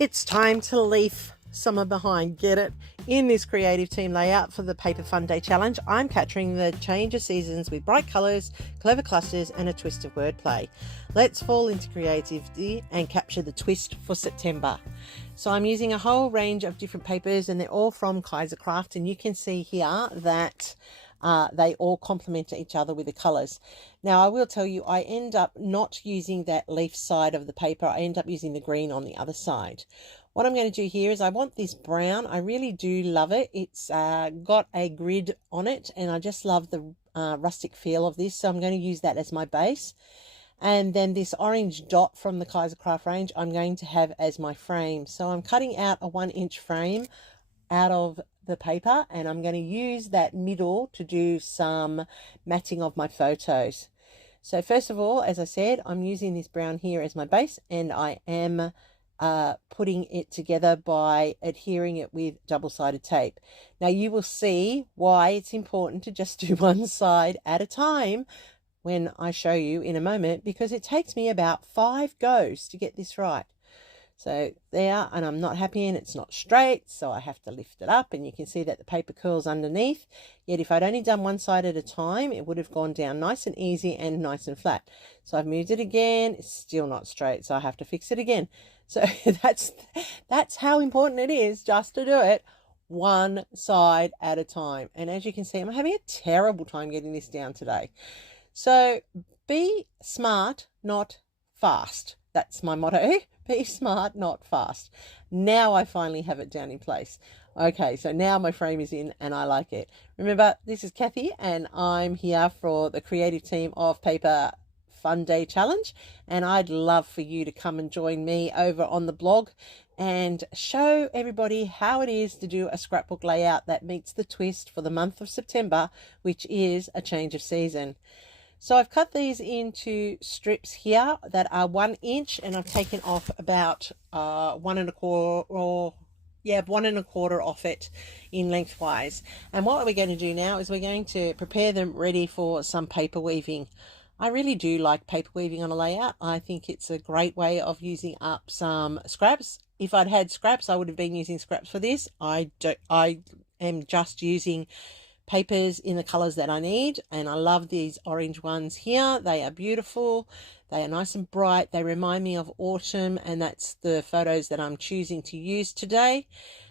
It's time to leave summer behind. Get it? In this creative team layout for the Paper Funday challenge, I'm capturing the change of seasons with bright colours, clever clusters and a twist of wordplay. Let's fall into creativity and capture the twist for September. So I'm using a whole range of different papers and they're all from Craft, and you can see here that they all complement each other with the colours. Now I will tell you, I end up not using that leaf side of the paper. I end up using the green on the other side. What I'm going to do here is I want this brown. I really do love it. It's got a grid on it and I just love the rustic feel of this. So I'm going to use that as my base. And then this orange dot from the Craft range I'm going to have as my frame. So I'm cutting out a 1-inch frame out of the paper and I'm going to use that middle to do some matching of my photos. So first of all, as I said, I'm using this brown here as my base and I am putting it together by adhering it with double-sided tape. Now you will see why it's important to just do one side at a time when I show you in a moment, because it takes me about 5 goes to get this right. So there, and I'm not happy and it's not straight, so I have to lift it up and you can see that the paper curls underneath. Yet if I'd only done one side at a time, it would have gone down nice and easy and nice and flat. So I've moved it again, it's still not straight, so I have to fix it again. So that's how important it is just to do it one side at a time. And as you can see, I'm having a terrible time getting this down today. So be smart, not fast. That's my motto. Be smart, not fast. Now I finally have it down in place. Okay, so now my frame is in and I like it. Remember, this is Kathy and I'm here for the creative team of Paper Funday Challenge. And I'd love for you to come and join me over on the blog and show everybody how it is to do a scrapbook layout that meets the twist for the month of September, which is a change of season. So I've cut these into strips here that are 1 inch and I've taken off about 1 1.25 off it in lengthwise. And what we're going to do now is we're going to prepare them ready for some paper weaving. I really do like paper weaving on a layout. I think it's a great way of using up some scraps. If I'd had scraps, I would have been using scraps for this. I am just using papers in the colors that I need, and I love these orange ones here. They are beautiful, they are nice and bright, they remind me of autumn, and that's the photos that I'm choosing to use today.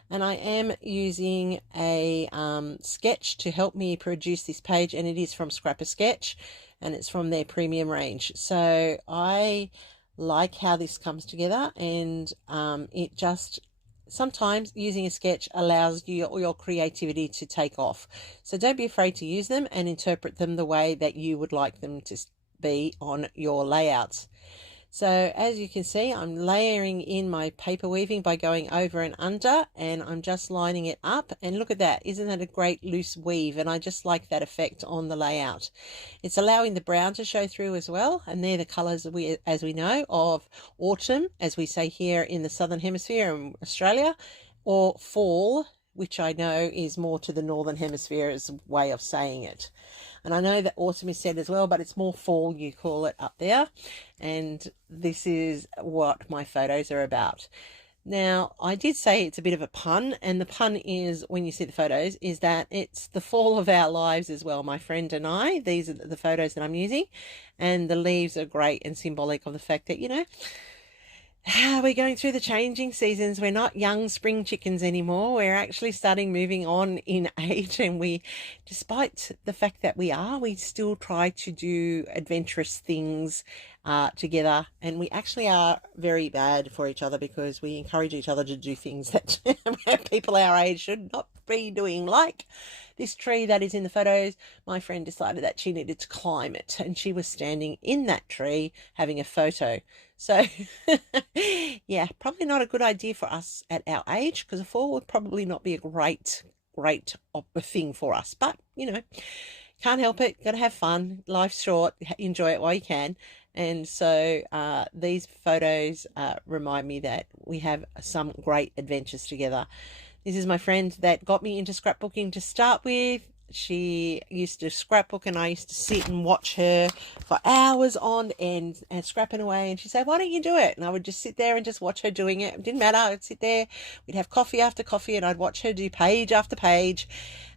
And I am using a sketch to help me produce this page, and it is from Sketch and it's from their premium range. So I like how this comes together, and it just sometimes using a sketch allows your creativity to take off. So don't be afraid to use them and interpret them the way that you would like them to be on your layouts. So as you can see, I'm layering in my paper weaving by going over and under, and I'm just lining it up. And look at that, isn't that a great loose weave? And I just like that effect on the layout. It's allowing the brown to show through as well, and they're the colors as we know of autumn, as we say here in the southern hemisphere in Australia, or fall, which I know is more to the northern hemisphere's way of saying it. And I know that autumn is said as well, but it's more fall, you call it up there. And this is what my photos are about. Now, I did say it's a bit of a pun, and the pun is, when you see the photos, is that it's the fall of our lives as well, my friend and I. These are the photos that I'm using, and the leaves are great and symbolic of the fact that, you know, we're going through the changing seasons. We're not young spring chickens anymore. We're actually moving on in age, and we, despite the fact that we still try to do adventurous things together, and we actually are very bad for each other because we encourage each other to do things that people our age should not be doing, like this tree that is in the photos. My friend decided that she needed to climb it, and she was standing in that tree having a photo. So yeah, probably not a good idea for us at our age, because a fall would probably not be a great thing for us. But you know, can't help it, gotta have fun, life's short, enjoy it while you can. And so these photos remind me that we have some great adventures together. This is my friend that got me into scrapbooking to start with, she used to scrapbook, and I used to sit and watch her for hours on end and scrapping away. And she'd say, "Why don't you do it?" And I would just sit there and just watch her doing it. It didn't matter. I'd sit there, we'd have coffee after coffee, and I'd watch her do page after page.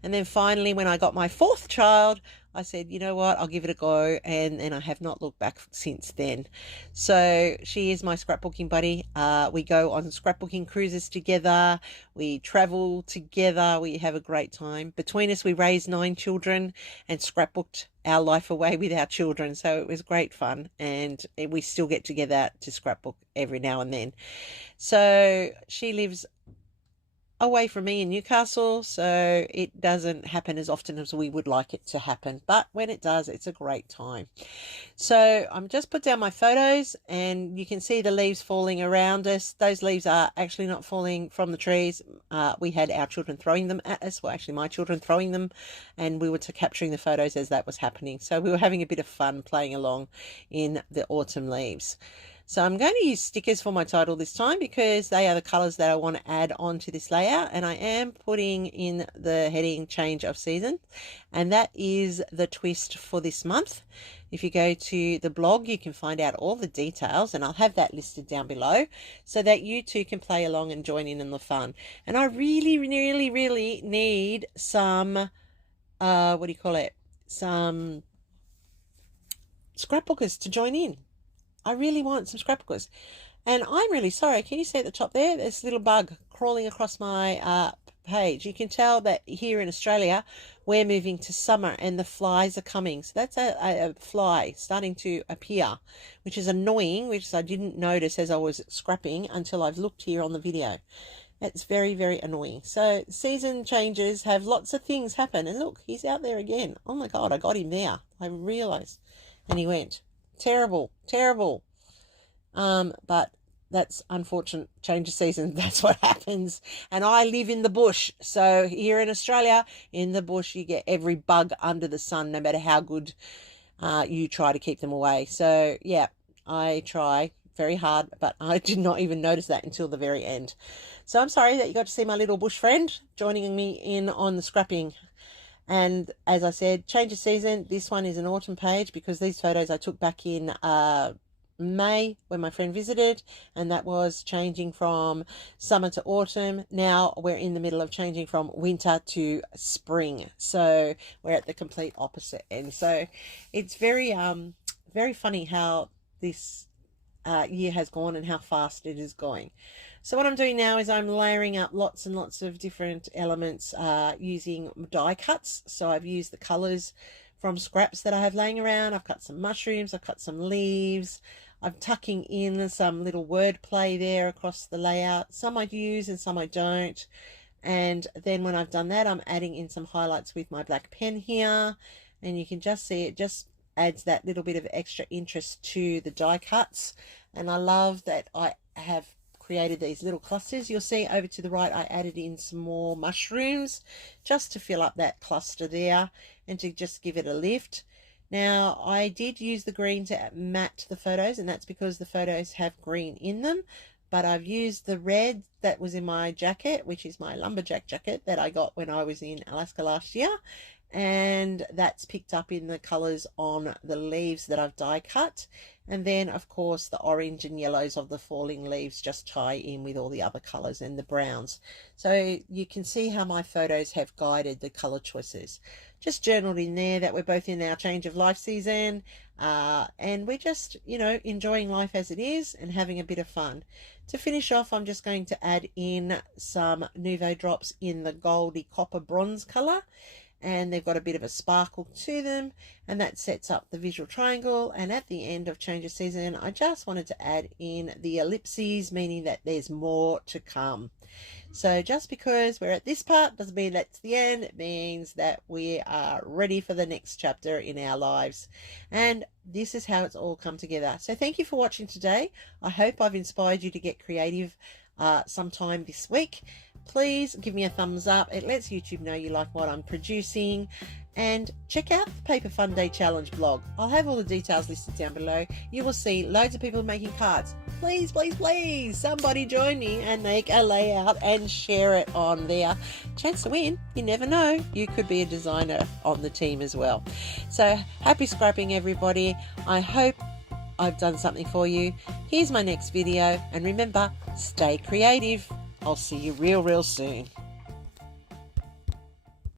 And then finally, when I got my fourth child, I said, you know what, I'll give it a go. And I have not looked back since then. So she is my scrapbooking buddy. We go on scrapbooking cruises together. We travel together. We have a great time. Between us, we raised 9 children and scrapbooked our life away with our children. So it was great fun. And we still get together to scrapbook every now and then. So she lives away from me in Newcastle, so it doesn't happen as often as we would like it to happen, but when it does, it's a great time. So I'm just put down my photos, and you can see the leaves falling around us. Those leaves are actually not falling from the trees. We had our children throwing them at us, well, actually my children throwing them, and we were capturing the photos as that was happening. So we were having a bit of fun playing along in the autumn leaves. So I'm going to use stickers for my title this time, because they are the colours that I want to add on to this layout. And I am putting in the heading change of season, and that is the twist for this month. If you go to the blog, you can find out all the details, and I'll have that listed down below so that you too can play along and join in the fun. And I really, really, really need some, what do you call it? Some scrapbookers to join in. I really want some scrapbookers. And I'm really sorry. Can you see at the top there? There's a little bug crawling across my page. You can tell that here in Australia, we're moving to summer and the flies are coming. So that's a fly starting to appear, which is annoying, which I didn't notice as I was scrapping until I've looked here on the video. It's very, very annoying. So season changes have lots of things happen. And look, he's out there again. Oh my God, I got him there. I realised. And he went. Terrible, terrible. But that's unfortunate. Change of season, that's what happens. And I live in the bush. So here in Australia, in the bush, you get every bug under the sun, no matter how good you try to keep them away. So yeah, I try very hard, but I did not even notice that until the very end. So I'm sorry that you got to see my little bush friend joining me in on the scrapping. And as I said, change of season. This one is an autumn page, because these photos I took back in May when my friend visited, and that was changing from summer to autumn. Now we're in the middle of changing from winter to spring. So we're at the complete opposite end. So it's very, very funny how this year has gone and how fast it is going. So what I'm doing now is I'm layering up lots and lots of different elements using die cuts. So I've used the colors from scraps that I have laying around. I've cut some mushrooms, I've cut some leaves. I'm tucking in some little word play there across the layout. Some I use and some I don't. And then when I've done that, I'm adding in some highlights with my black pen here. And you can just see it just adds that little bit of extra interest to the die cuts. And I love that I have created these little clusters. You'll see over to the right I added in some more mushrooms just to fill up that cluster there and to just give it a lift. Now I did use the green to matte the photos, and that's because the photos have green in them, but I've used the red that was in my jacket, which is my lumberjack jacket that I got when I was in Alaska last year, and that's picked up in the colors on the leaves that I've die cut. And then of course the orange and yellows of the falling leaves just tie in with all the other colors and the browns. So you can see how my photos have guided the color choices. Just journaled in there that we're both in our change of life season, and we're just, you know, enjoying life as it is and having a bit of fun. To finish off, I'm just going to add in some Nouveau drops in the goldy copper bronze color, and they've got a bit of a sparkle to them, and that sets up the visual triangle. And at the end of change of season, I just wanted to add in the ellipses, meaning that there's more to come. So just because we're at this part doesn't mean that's the end. It means that we are ready for the next chapter in our lives. And this is how it's all come together. So thank you for watching today. I hope I've inspired you to get creative sometime this week. please give me a thumbs up. It lets YouTube know you like what I'm producing. And check out the Paper Funday Challenge blog. I'll have all the details listed down below. You will see loads of people making cards. Please, please, please, somebody join me and make a layout and share it on there. Chance to win. You never know. You could be a designer on the team as well. So happy scrapping, everybody. I hope I've done something for you. Here's my next video. And remember, stay creative. I'll see you real soon.